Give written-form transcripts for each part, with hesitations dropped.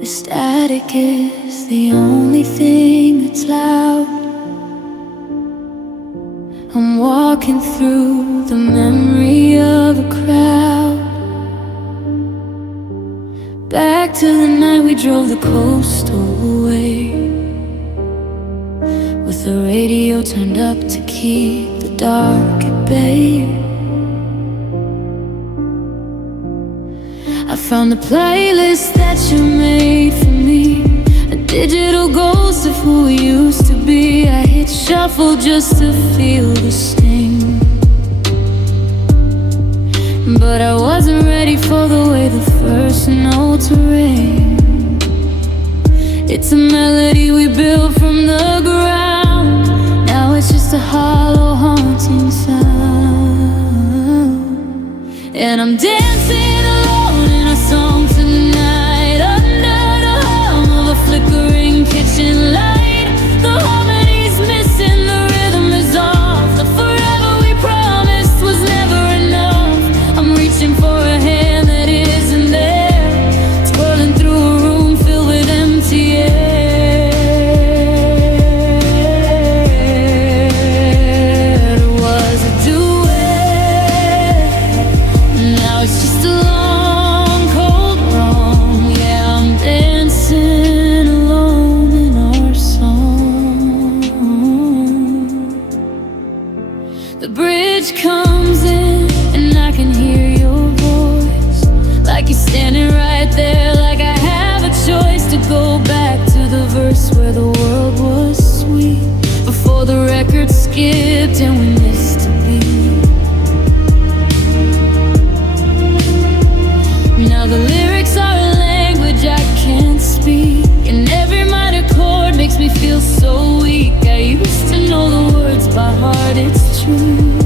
The static is the only thing that's loud. I'm walking through the memory of a crowd. Back to the night we drove the coastal way, with the radio turned up to keep the dark at bay. I found the playlist that you made for me, a digital ghost of who we used to be. I hit shuffle just to feel the sting, but I wasn't ready for the way the first notes ring. It's a melody we built from the ground. Now it's just a hollow, haunting sound. And I'm dancing alone in a song tonight, under the hum of a flickering kitchen light. The harmony's missing, the rhythm is off. The forever we promised was never enough. I'm reaching for a hand that isn't there, twirling through a room filled with empty air. It was a duet, now it's just a long, cold wrong. Yeah, I'm dancing alone in our song. The bridge comes in and I can hear your voice, like you're standing right there, like I have a choice to go back to the verse where the world was sweet, before the record skipped and we missed a beat. Now the lyrics are a language I can't speak, and every minor chord makes me feel so weak. I used to know the words by heart, it's true,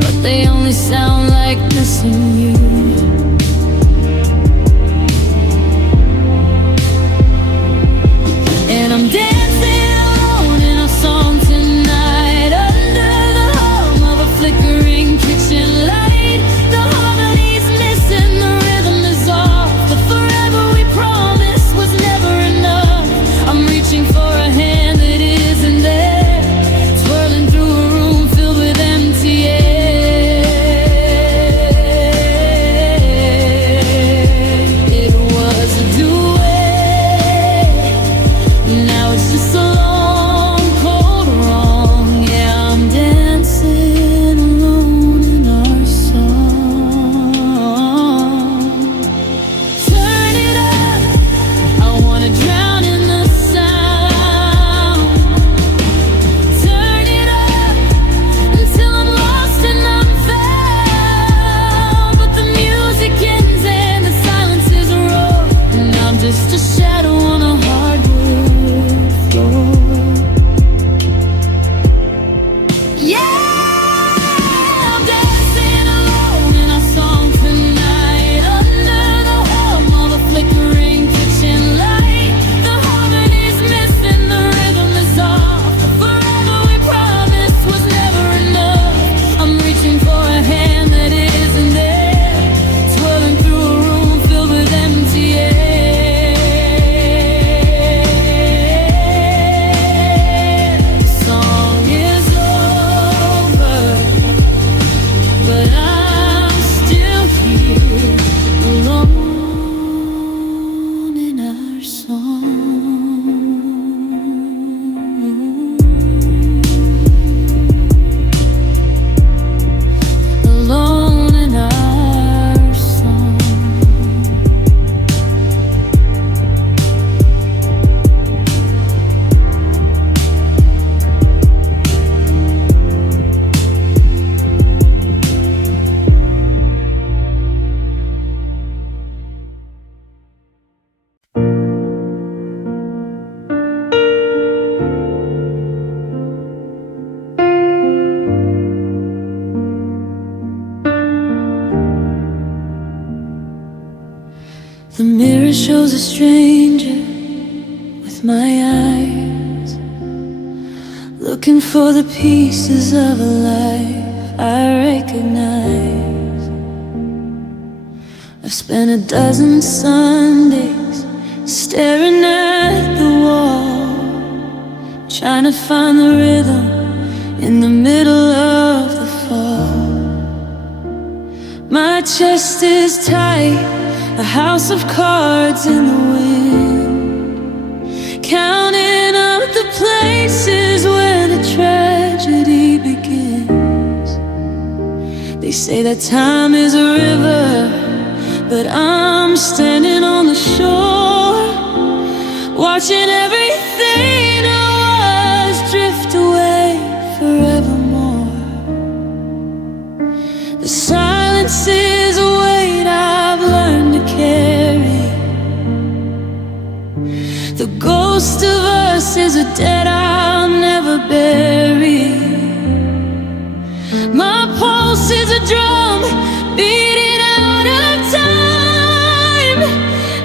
but they only sound like missing you. And I'm dancing alone in a song tonight, under the hum of a flickering kitchen light. The harmony's missing, the rhythm is off. The forever we promised was never enough. I'm reaching for a hand that isn't there, twirling through a room filled with empty air. It was a duet, now it's just a long, cold wrong. Yeah, I'm dancing alone in our song. Turn it up, I wanna drown in the sound. Turn it up until I'm lost and I'm found. But the music ends and the silence is raw, and I'm just a shadow on a hardwood floor. Yeah, I'm dancing alone in a song tonight, under the hum of a flickering kitchen light. The harmony's missing, the rhythm is off. The forever we promised was never enough. I'm reaching for a hand that isn't there, twirling through a room filled with empty air. The song is over, but I'm still here, alone in our song. Alone in our song. The mirror shows a stranger with my eyes, looking for the pieces of a life I recognize. A I've spent a dozen Sundays staring at the wall, trying to find the rhythm in the middle of the fall. My chest is tight, a house of cards in the wind, counting up the places where the tragedy begins. They say that time is a river, but I'm standing on the shore, watching everything I was drift away forevermore. The silence is a weight I've learned to carry. The ghost of us is a debt I'll never bury. My pulse is a drum beating out of time,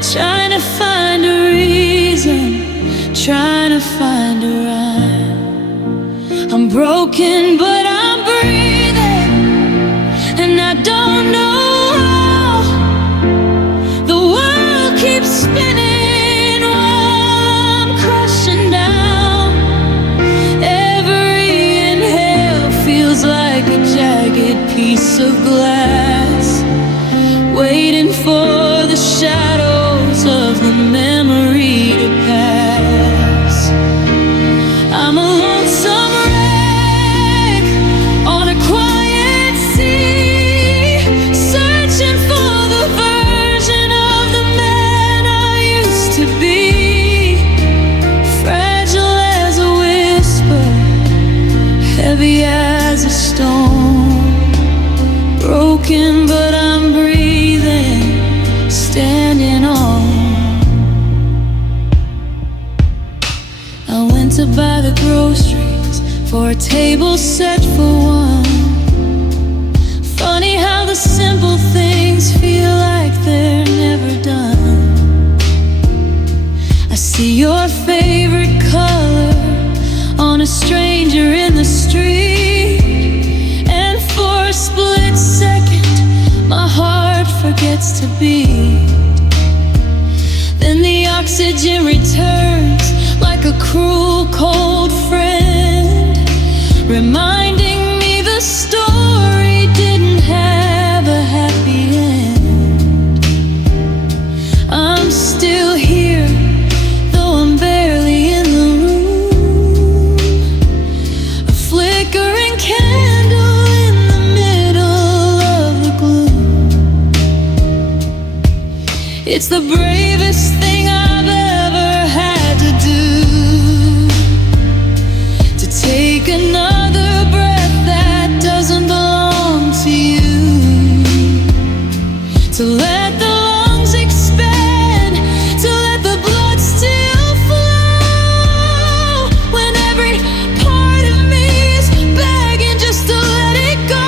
trying to find a reason, trying to find a rhyme. I'm broken but I'm breathing, and I don't know how. The world keeps spinning while I'm crashing down. Every inhale feels like a jagged piece of glass, waiting for the shadows of the memory to pass. I'm a lonesome wreck on a quiet sea, searching for the version of the man I used to be. Fragile as a whisper, heavy as a stone, broken but I'm breathing, standing on. I went to buy the groceries for a table set for one. Funny how the simple things feel like they're never done. I see your favorite color on a stranger in the street, and for a split second my heart forgets to beat. Then the oxygen returns like a cruel cold friend, reminding me the story didn't have a happy end. I'm still here, though I'm barely in the room, a flickering candle in the middle of the gloom. It's the bravest thing I've ever had to do, to take another breath that doesn't belong to you, to let the lungs expand, to let the blood still flow, when every part of me is begging just to let it go.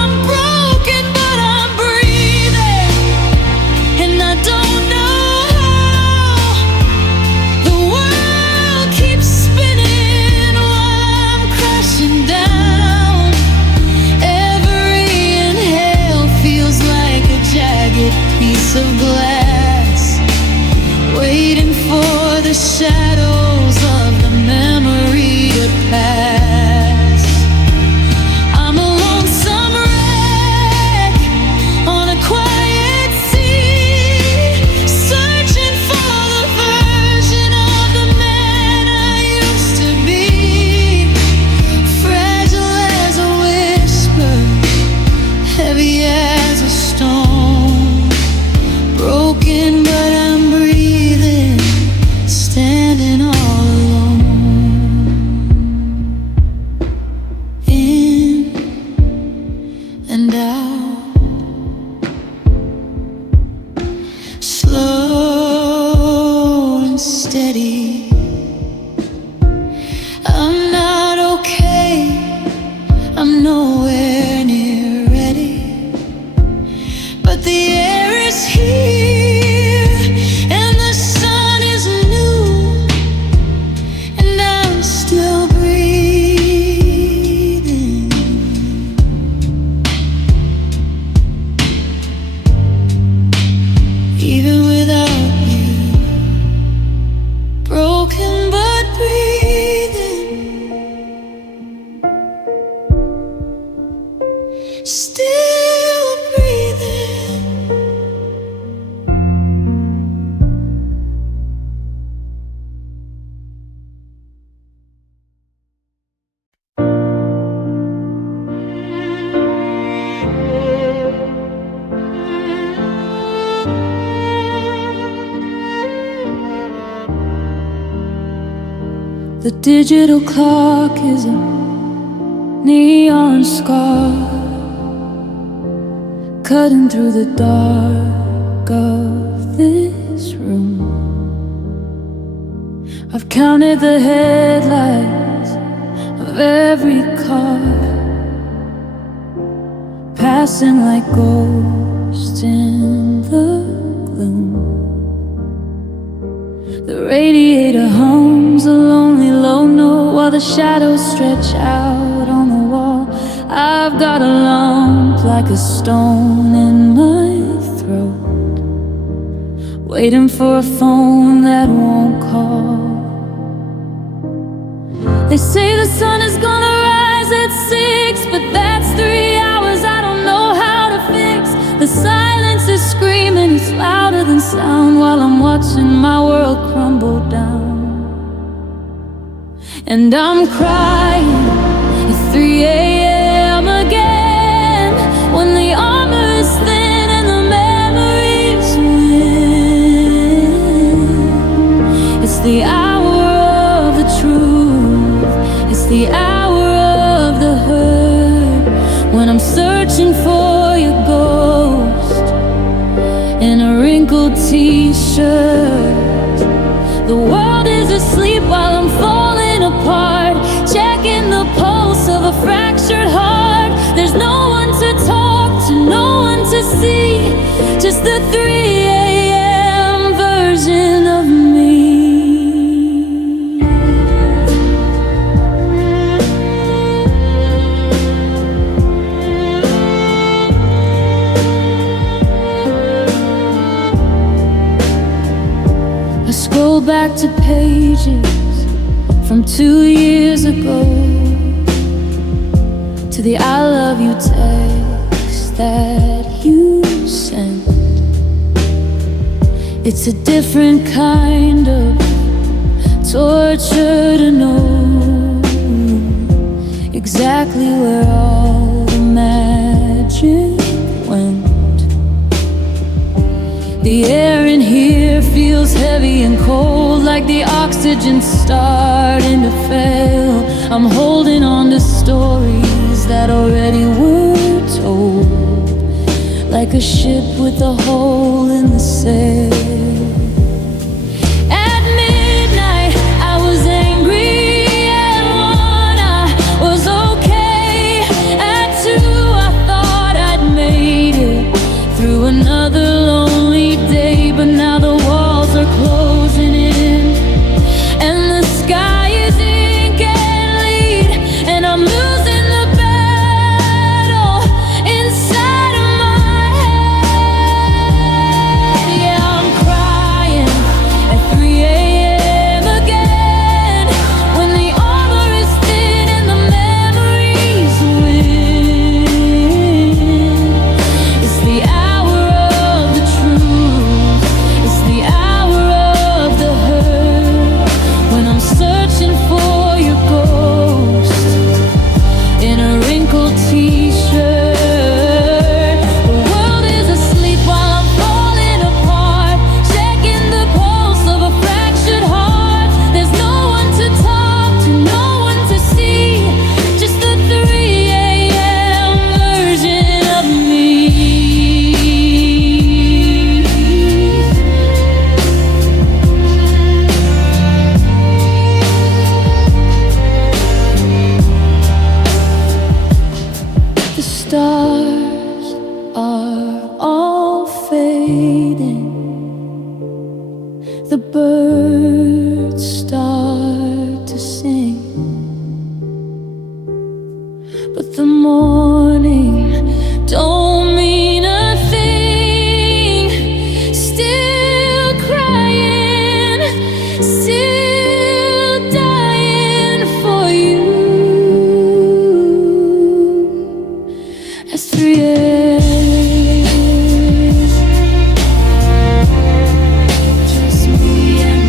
I'm broken but I'm breathing, and I don't know still breathing. The digital clock is a neon scar, cutting through the dark of this room. I've counted the headlights of every car, passing like ghosts in the gloom. The radiator hums a lonely low note while the shadows stretch out on the wall. I've got a lump like a stone in my throat, waiting for a phone that won't call. They say the sun is gonna rise at 6, but that's 3 hours I don't know how to fix. The silence is screaming, it's louder than sound, while I'm watching my world crumble down. And I'm crying at 3 a.m. again, when the armor is thin and the memories win. It's the hour of the truth, it's the hour of the hurt, when I'm searching for your ghost in a wrinkled t-shirt. The world is asleep while I'm falling apart, checking the pulse of a fractured heart. There's no one to talk to, no one to see, just the 3 a.m. version of me. I scroll back to pages from 2 years ago, to the I love you text that you sent. It's a different kind of torture to know exactly where all the magic went. The air in here feels heavy and cold, like the oxygen's starting to fail. I'm holding on to stories that already were told, like a ship with a hole in the sail. At midnight I was angry, at 1 I was okay, at 2 I thought I'd made it through another lonely day. But now the walls are closing in, and the sky is ink and lead, and I'm losing the battle inside of my head. Yeah, I'm crying at 3 a.m. again, when the armor is thin and the memories win. It's the hour of the truth, it's the hour of the hurt, when I'm searching for your ghost in a wrinkled t-shirt. The world is asleep while I'm falling apart, checking the pulse of a fractured heart. There's no one to talk to, no one to see, just the 3 a.m. version of me. The stars are all fading, the birds start to sing, but the morning don't mean a thing. Still crying, still dying for you. As 3 Just me and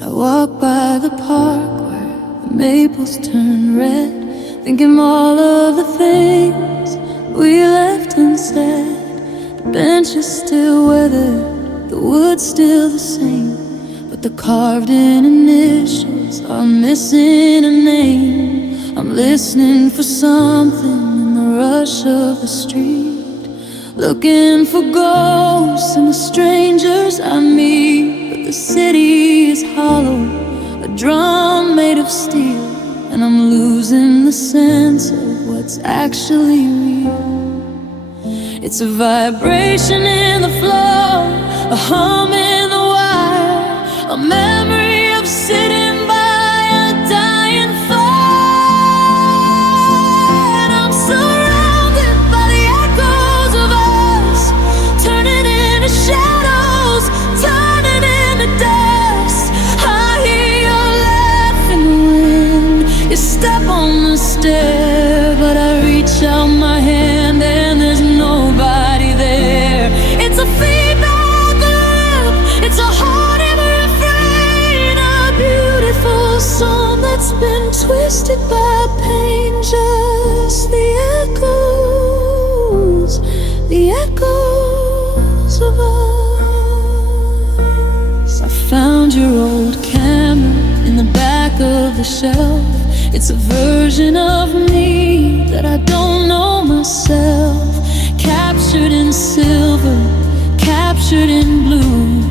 I walk by the park where the maples turn red, thinking all of the things we left unsaid. The bench is still weathered, the wood's still the same, but the carved-in initials are missing a name. I'm listening for something in the rush of the street, looking for ghosts and the strangers I meet. But the city is hollow, a drum made of steel, and I'm losing the sense of what's actually real. It's a vibration in the floor, a hum in the wire, a memory of sitting by a dying fire. And I'm surrounded by the echoes of us, turning into shadows, turning into dust. I hear your laughing wind, you step on the stair, but I reach out my hand and there's nobody there. It's a feedback loop, it's a haunted refrain, a beautiful song that's been twisted by pain. Just the echoes of us. I found your old camera in the back of the shelf. It's a version of me that I don't know myself, captured in silver, captured in blue,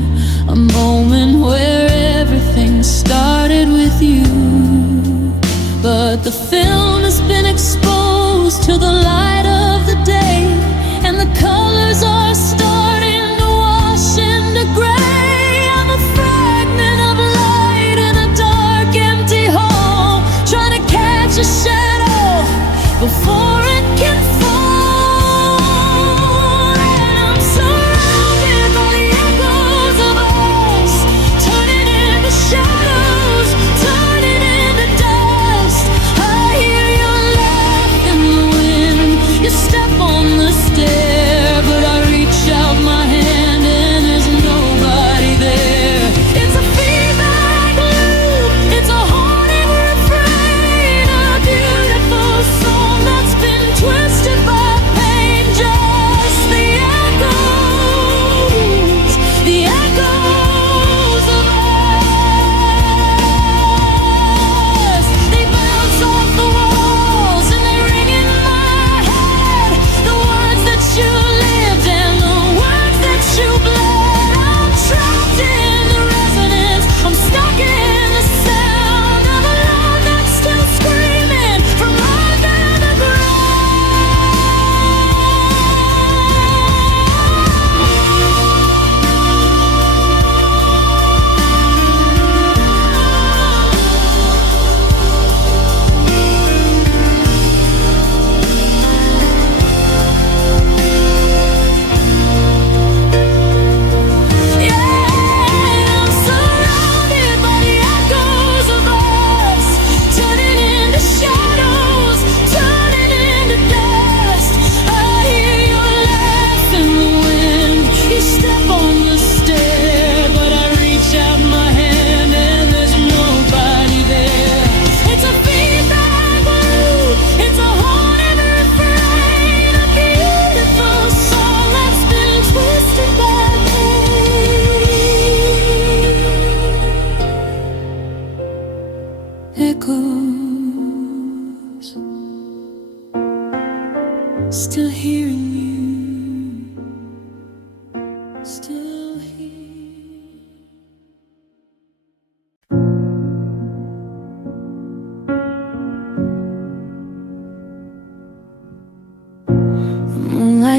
a moment where everything started with you. But the film has been exposed to the light of the day, and the colors are starting to wash into gray. I'm a fragment of light in a dark, empty hole, trying to catch a shadow before it can fall. And I'm surrounded by the echoes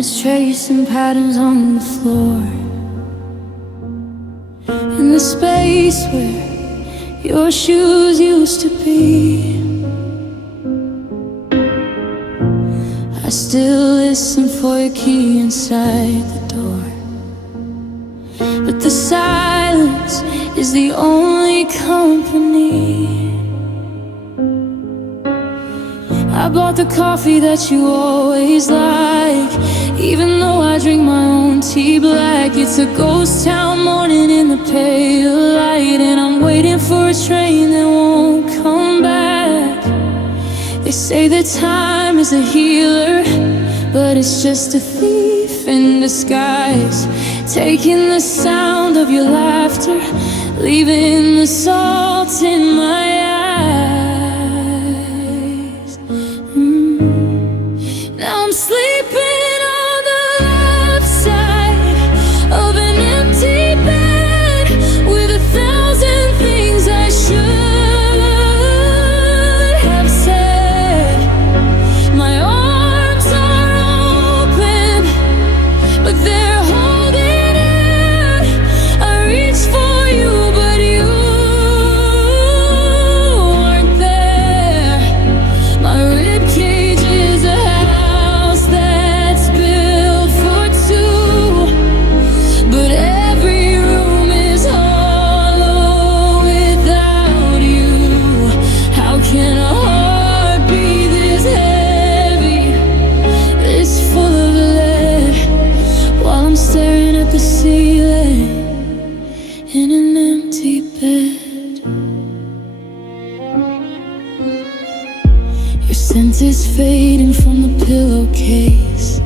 it's tracing patterns on the floor, in the space where your shoes used to be. I still listen for your key inside the door, but the silence is the only company. I bought the coffee that you always like, even though I drink my own tea black. It's a ghost town morning in the pale light, and I'm waiting for a train that won't come back. They say that time is a healer, but it's just a thief in disguise, taking the sound of your laughter, leaving the salt in my eyes. Now I'm sleeping on the left side of an empty bed, with 1,000 things I should have said. My arms are open, but they're holding out. I reach for you, but you aren't there. My ribcage is a house that's built for two, but every room is hollow without you. How can a heart be this heavy, this full of lead, while I'm staring at the ceiling in an empty bed? Your scent is fading from the pillowcase,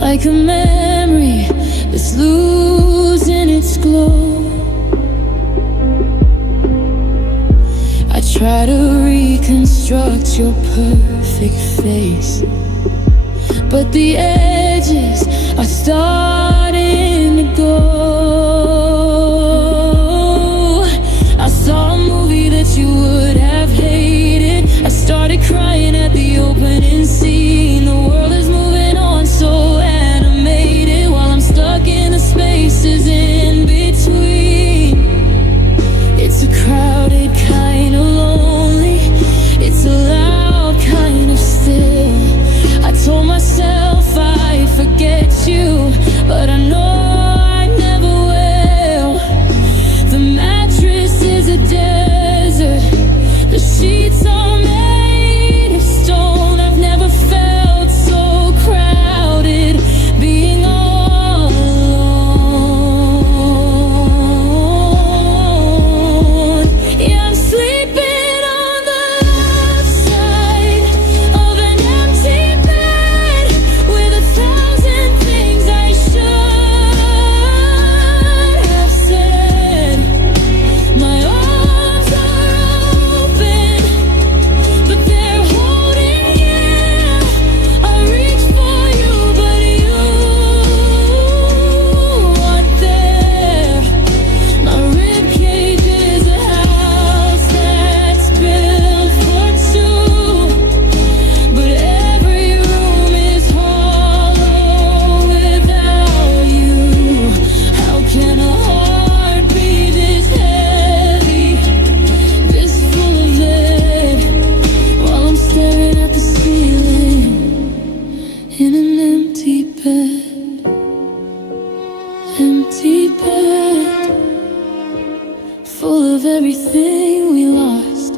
like a memory that's losing its glow. I try to reconstruct your perfect face, but the edges are starting to go. I saw a movie that you would have hated. I started crying at the opening scene. The world is moving on so animated, while I'm stuck in the spaces in between. It's a crowded kind of lonely, it's a loud kind of still. I told myself I'd forget you, but I know I never will. The mattress is a desert, the sheets are made of stone. I've never felt so crowded, being all alone. Yeah, I'm sleeping on the left side of an empty bed, with 1,000 things I should have said. My arms are open, but they're holding you. I reach for you, but you aren't there. My ribcage is a house that's built for two, but every room is hollow without you. How can a heart be this heavy, this full of lead, while I'm staring at the ceiling in an empty bed? Empty bed, full of everything we lost,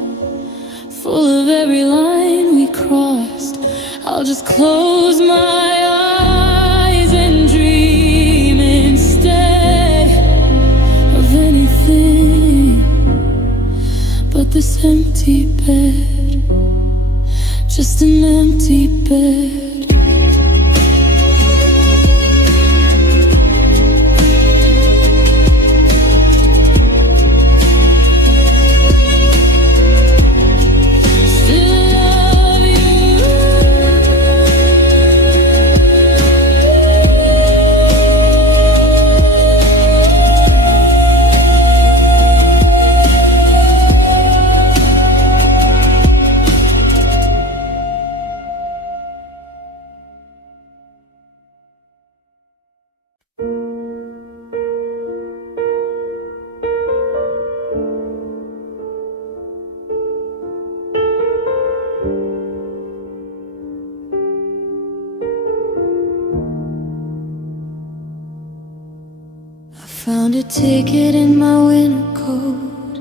full of every line we crossed. I'll just close my eyes and dream instead of anything but this empty bed, just an empty bed. Still love you. Found a ticket in my winter coat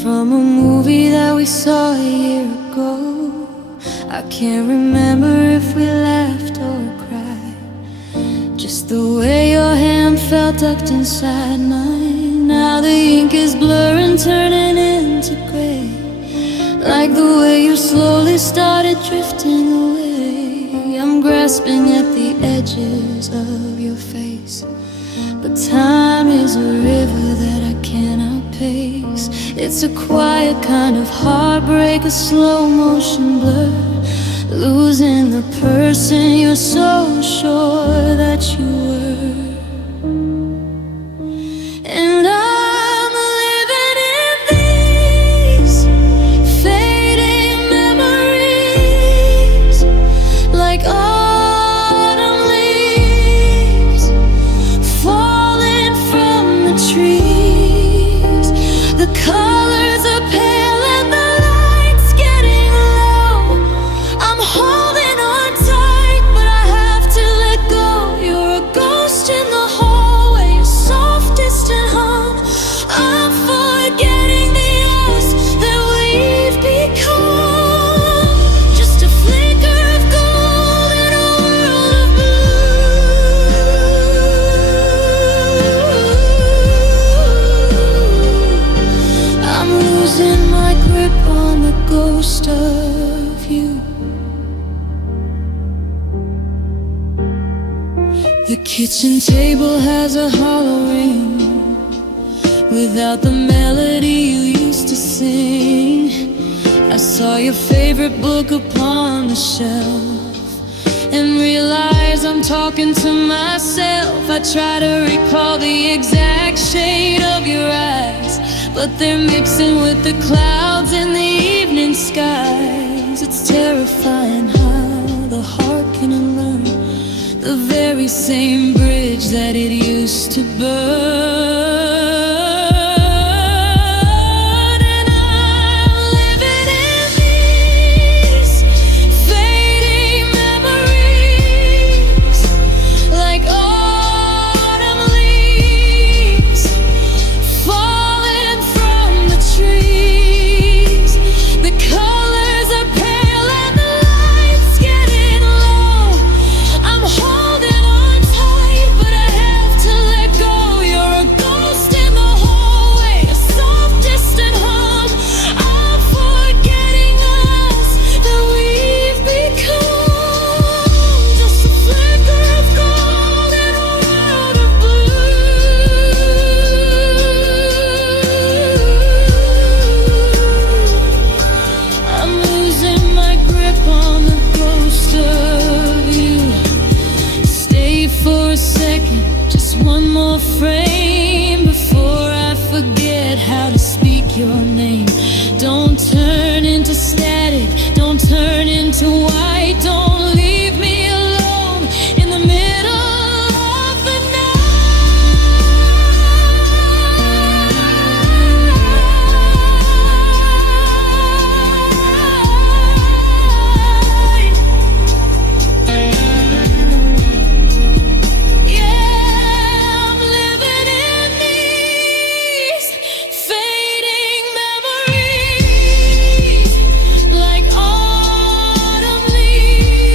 from a movie that we saw a year ago. I can't remember if we laughed or cried, just the way your hand felt tucked inside mine. Now the ink is blurring, turning into gray, like the way you slowly started drifting away. I'm grasping at the edges of your face, but time is a river that I cannot pace. It's a quiet kind of heartbreak, a slow motion blur, losing the person you're so sure that you were. And I'm living in these fading memories, like autumn leaves falling from the trees. The colors are pale and the light's getting low. I'm holding on tight, but I have to let go. You're a ghost in the hallway, a soft distant hum. I'm forgetting the us that we've become. Just a flicker of gold in a world of blue. I'm losing my grip on the ghost of you. The kitchen table has a hollow ring without the melody you used to sing. I saw your favorite book upon the shelf and realize I'm talking to myself. I try to recall the exact shade of your eyes, but they're mixing with the clouds in the evening skies. It's terrifying how the heart can unlearn the very same bridge that it used to burn. And I'm living in these fading memories, like autumn leaves falling from the trees. The colors are pale and the light's getting low. I'm holding on tight, but I have to let go. You're a ghost in the hallway, a soft distant hum. I'm forgetting us that we've become. Just a flicker of gold in a world of blue. I'm losing my grip on the ghost of you. Stay for a second, just one more frame before I forget how to speak your name. Don't turn into static, don't turn into white, don't leave me alone in the middle of the night. Yeah, I'm living in these fading memories, like autumn leaves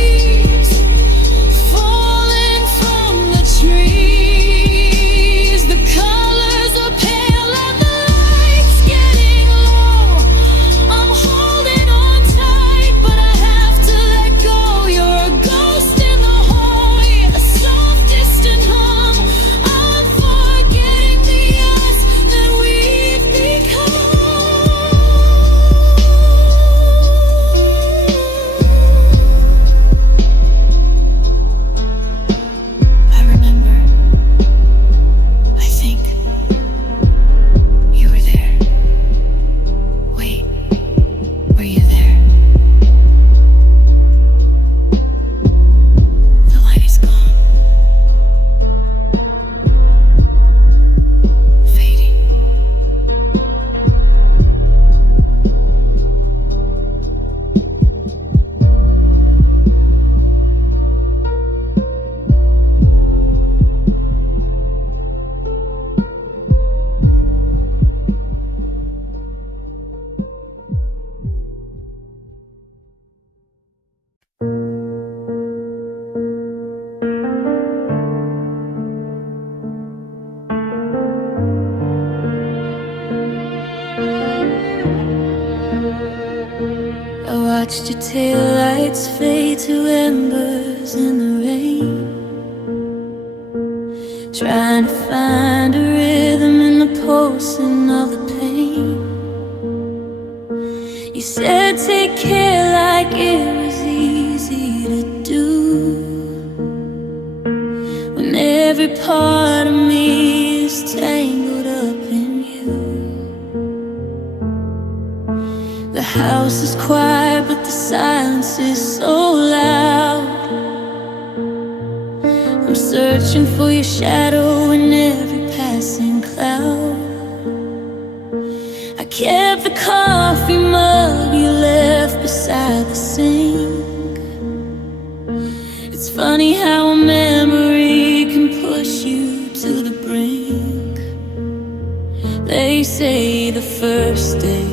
watched your taillights fade to embers in the rain, trying to find a rhythm in the pulsing of the pain. You said take care like it was easy to do, when every part of me is tangled up in you. The house is quiet but the silence is so loud. I'm searching for your shadow in every passing cloud. I kept the coffee mug you left beside the sink. It's funny how a memory can push you to the brink. They say the first day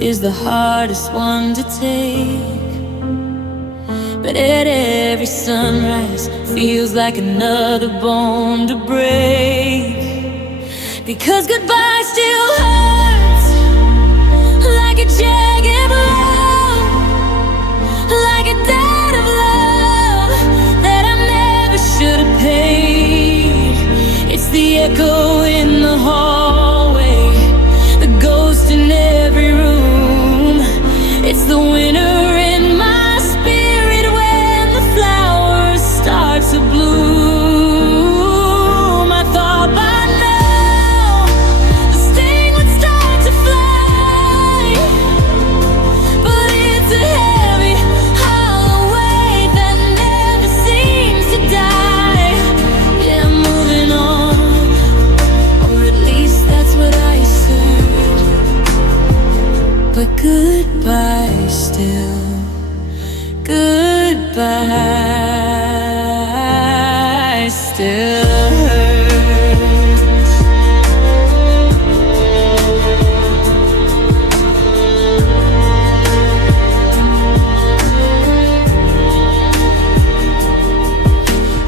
is the hardest one to take, but at every sunrise feels like another bone to break. Because goodbye still hurts, like a jagged blow, like a debt of love that I never should have paid. It's the echo in the hallway, the ghost in every room. It's the winter in my spirit when the flowers start to bloom. I thought by now the sting would start to fly, but it's a heavy, hollow weight that never seems to die. Yeah, I'm moving on, or at least that's what I assumed. But goodbye still, goodbye still hurts.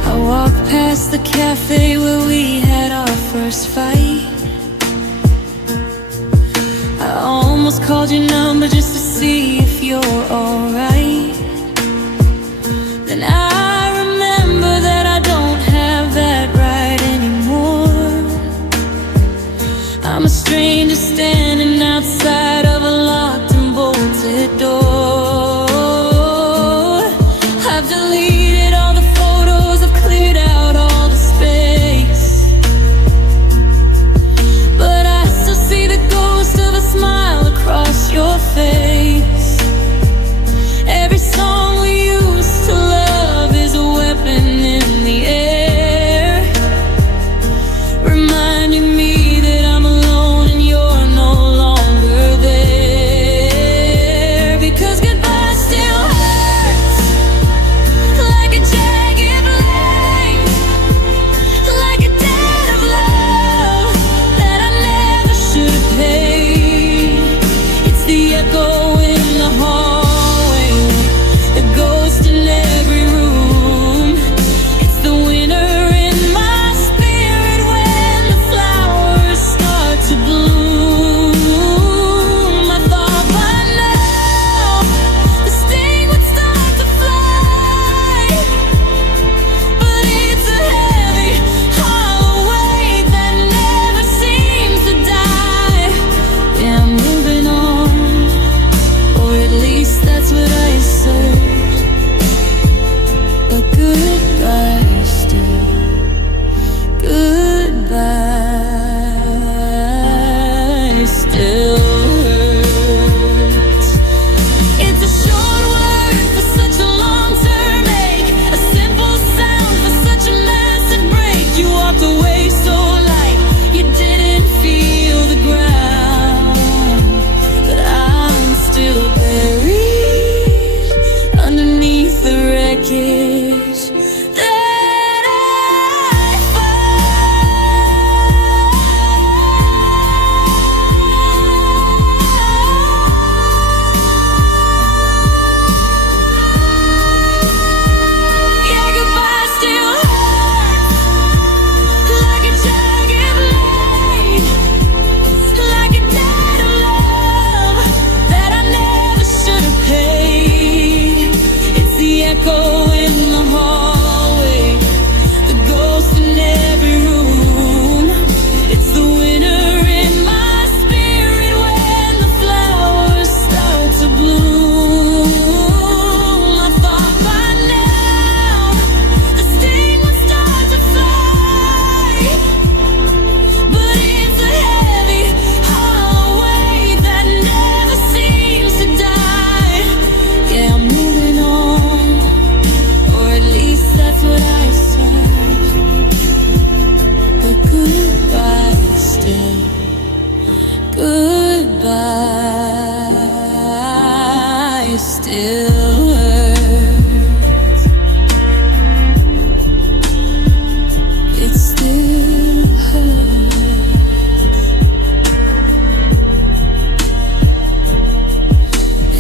I walked past the cafe where we had our first fight. I almost called your number just to see if you're alright. Then I remember that I don't have that right anymore. I'm a stranger standing outside of a locked and bolted door. I've deleted all the photos, I've cleared out all the space, but I still see the ghost of a smile across your face. Every song we used to love is a weapon in the air, reminding me that I'm alone and you're no longer still goodbye still hurts. It still hurts.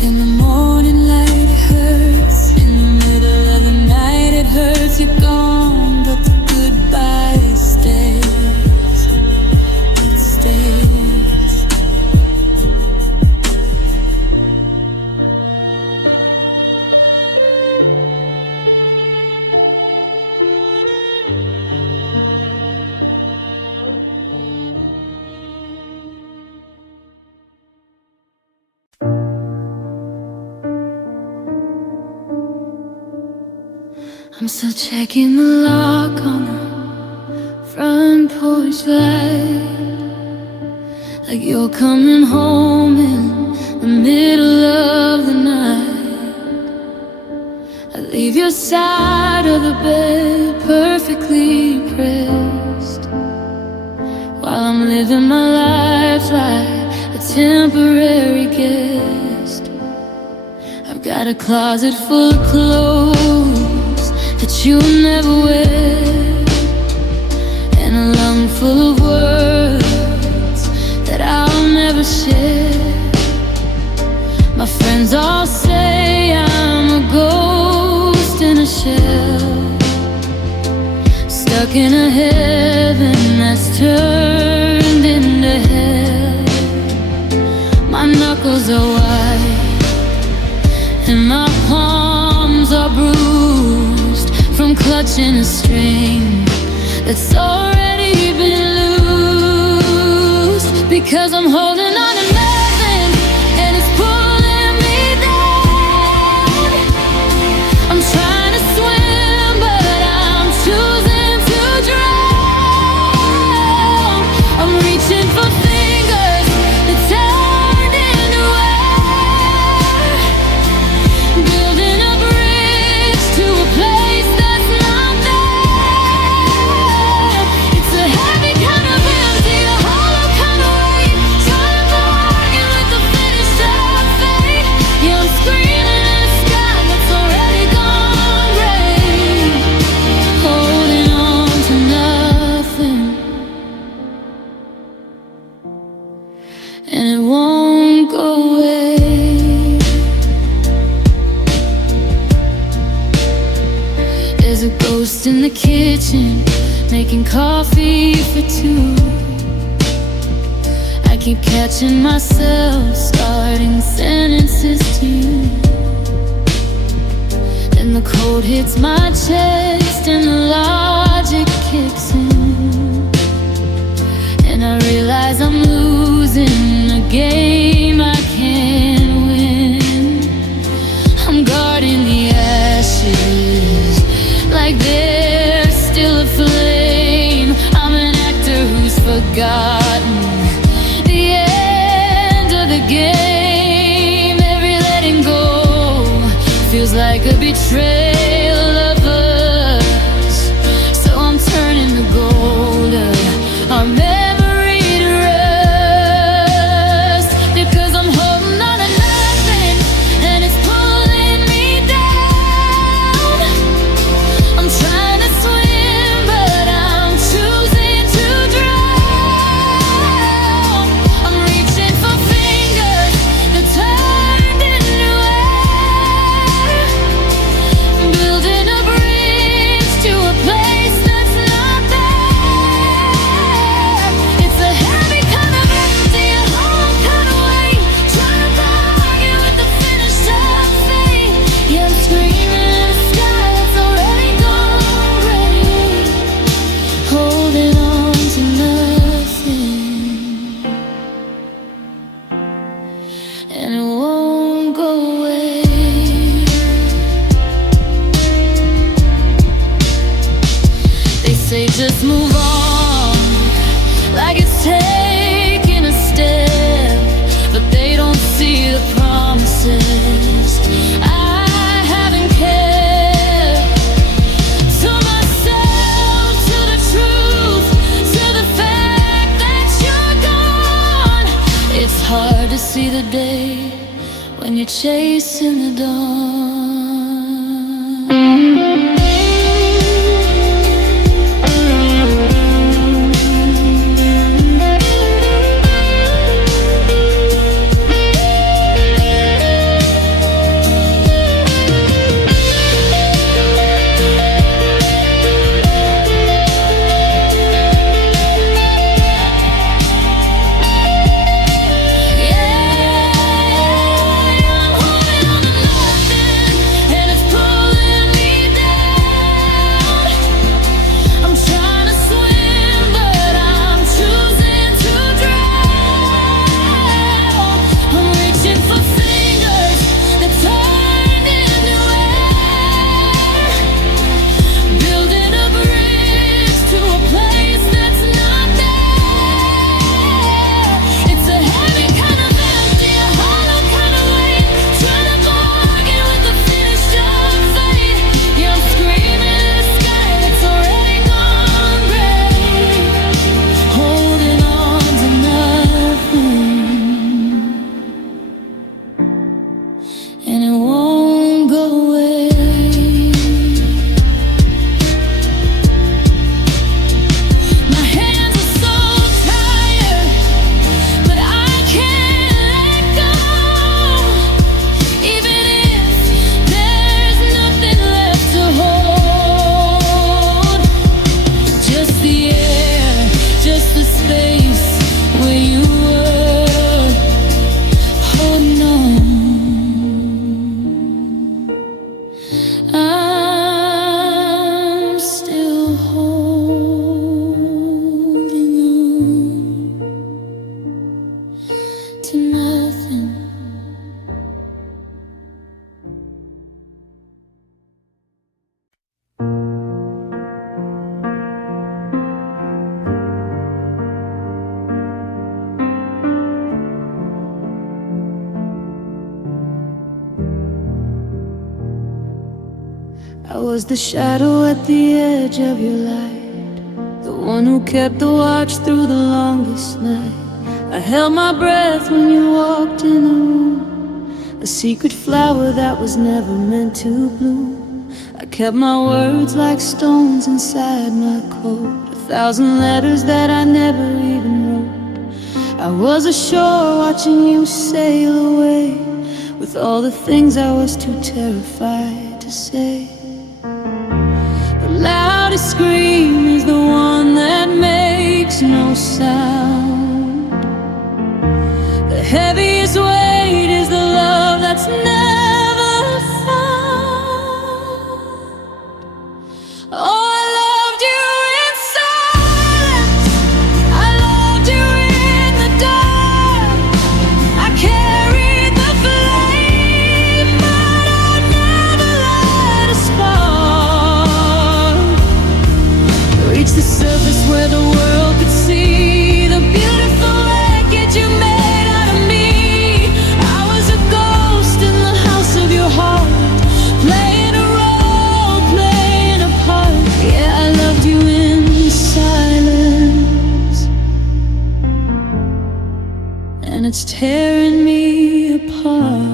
In the morning light it hurts. In the middle of the night it hurts. You're gone, but the goodbye stays. It stays. I'm still checking the lock on the front porch light, like you're coming home in the middle of the night. I leave your side of the bed perfectly pressed, while I'm living my life like a temporary guest. I've got a closet full of clothes that you'll never wear, and a lung full of words that I'll never share. My friends all say I'm a ghost in a shell, stuck in a heaven that's turned into hell. My knuckles are white and my palms are bruised from clutching a string that's already been loosed, because I'm holding on to nothing and it's pulling me down. I'm trying to swim but I'm choosing to drown. I'm reaching for fingers that turned into air, building a bridge to a place that's not there. It's a heavy kind of empty, a hollow kind of weight, trying to bargain with the finished up fate. Yeah, I'm screaming in a sky that's already gone gray, holding on to nothing, and it won't go away. There's a ghost in the kitchen making coffee for two. I keep catching myself starting sentences to you. Then the cold hits my chest and the logic kicks in, and I realize I'm losing a game I can't win. I'm guarding the ashes like they're still a flame. I'm an actor who's forgotten the end of the game. Every letting go feels like a betrayal of us, so I'm turning the gold of our memory to rust, because I'm holding on to nothing and it's pulling me down. I'm trying to swim but I'm choosing to drown. I'm reaching for fingers that turned into air, building a bridge to a place that's not there. It's a heavy kind of empty, a hollow kind of weight, trying to bargain with the finished up fate. Yeah, I'm screaming in a sky that's already gone gray, holding on to nothing, and it won't go away. They say just move on, like it's taking a step, but they don't see the promises I haven't kept. To myself, to the truth, to the fact that you're to see the day when you're chasing the dawn. I was the shadow at the edge of your light, the one who kept the watch through the longest night. I held my breath when you walked in the room, a secret flower that was never meant to bloom. I kept my words like stones inside my coat, 1,000 letters that I never even wrote. I was ashore watching you sail away, with all the things I was too terrified to say. Loudest scream is the one that makes no sound. The heaviest weight is the love that's never found. Oh, I loved you in silence, I loved you in the dark. I carried the flame, but I never let a spark reach the surface where the world could see the beautiful wreckage you made out of me. I was a ghost in the house of your heart, playing a role, playing a part. Yeah, I loved you in silence, and it's tearing me apart.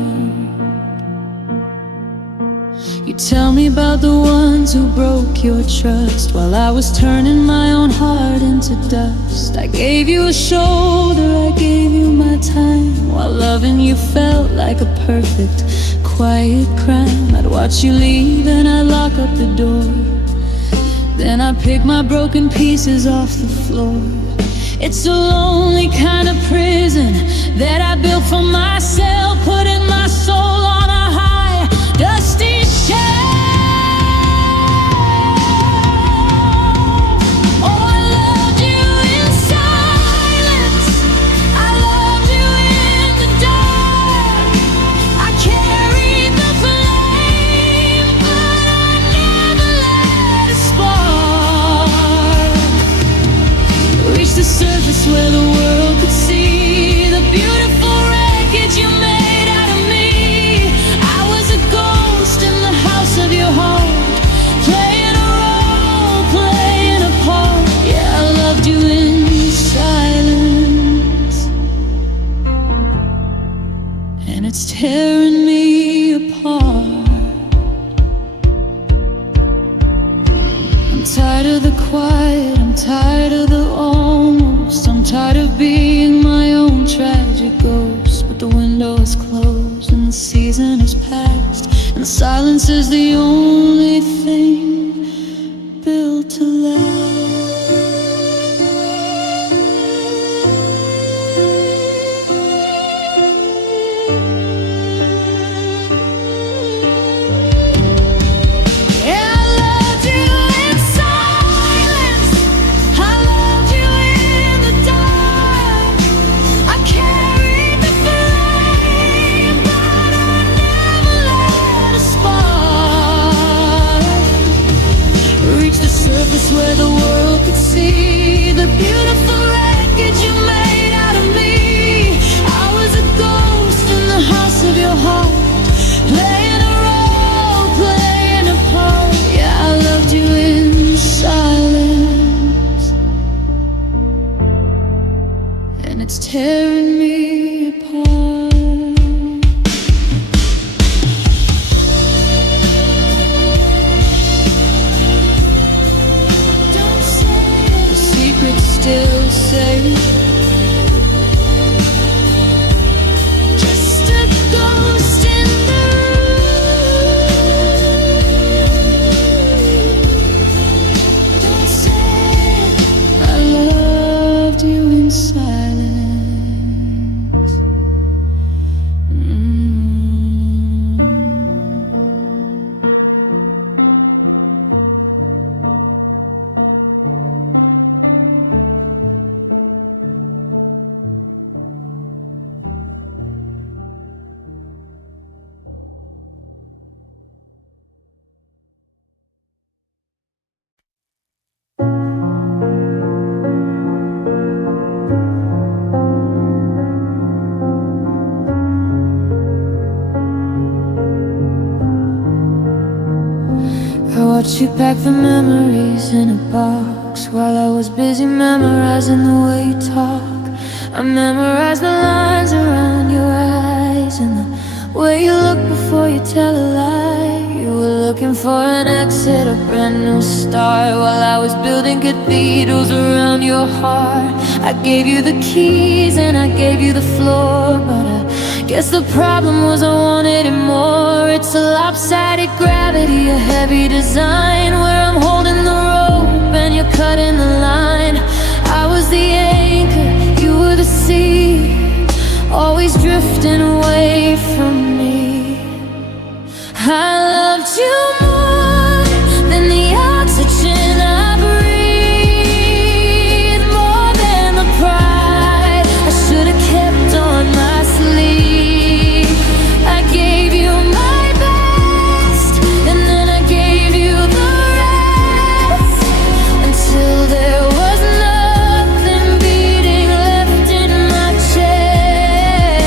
You tell me about the ones who broke your trust, while I was turning my own heart into dust. I gave you a shoulder, I gave you my time, while loving you felt like a perfect, quiet crime. I'd watch you leave and I'd lock up the door, then I'd pick my broken pieces off the floor. It's a lonely kind of prison that I built for myself, putting my soul on a high, dusty shelf. The surface where the world could see the beautiful wreckage you made out of me. I was a ghost in the house of your heart, playing a role, playing a part. Yeah, I loved you in silence, Silence is the only thing built to last. Where the world could see the beautiful wreckage you made out of me. I was a ghost in the house of your heart, playing a role, playing a part. Yeah, I loved you in silence, and it's tearing me apart. Still safe, just a ghost in the room. Don't say I loved you in silence. I watched you pack the memories in a box while I was busy memorizing the way you talk. I memorized the lines around your eyes and the way you look before you tell a lie. You were looking for an exit, a brand new start, while I was building cathedrals around your heart. I gave you the keys and I gave you the floor, but I guess the problem was I wanted it more. It's a lopsided gravity, a heavy design, where I'm holding the rope and you're cutting the line. I was the anchor, you were the sea, always drifting away from me. I loved you more than the oxygen I breathe, more than the pride I should have kept on my sleeve. I gave you my best, and then I gave you the rest, until there was nothing beating left in my chest.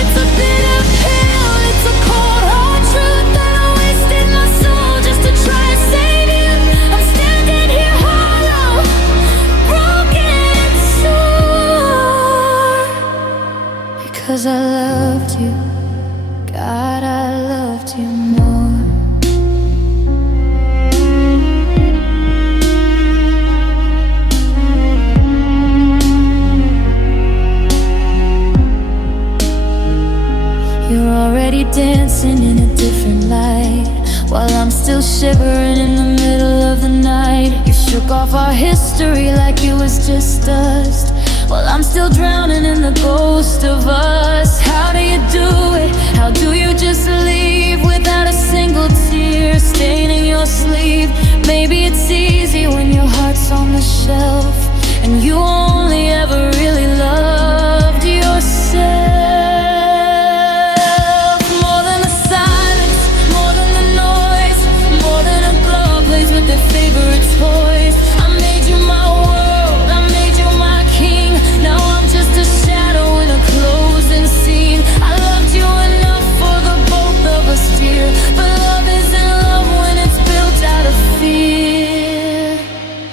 It's a bitter pill, it's a cold hard truth, that I wasted my soul just to try and save you. I'm standing here hollow, broken and sore, because I loved you. God, I loved you more. You're already dancing in a different light, while I'm still shivering in the middle of the night. You shook off our history like it was just dust, while I'm still drowning in the ghost of us. How do you do it? How do you just leave without a single tear staining your sleeve? Maybe it's easy when your heart's on the shelf and you only ever really loved yourself. More than the silence, more than the noise, more than a glove plays with their favorite toys. I made you my world, I made you my king. Now I'm just a shadow in a closing scene. I loved you enough for the both of us, dear, but love isn't love when it's built out of fear.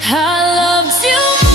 I loved you more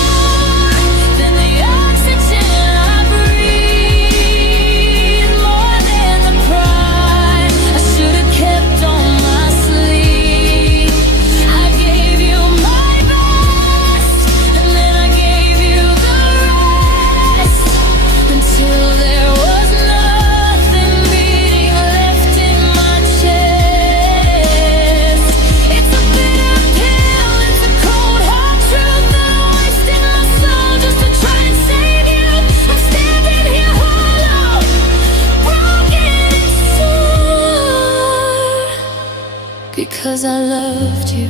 'cause I loved you.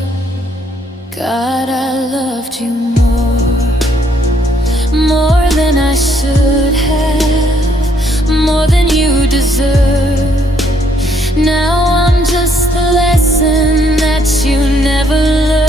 God, I loved you more than I should have, more than you deserve. Now I'm just the lesson that you never learned.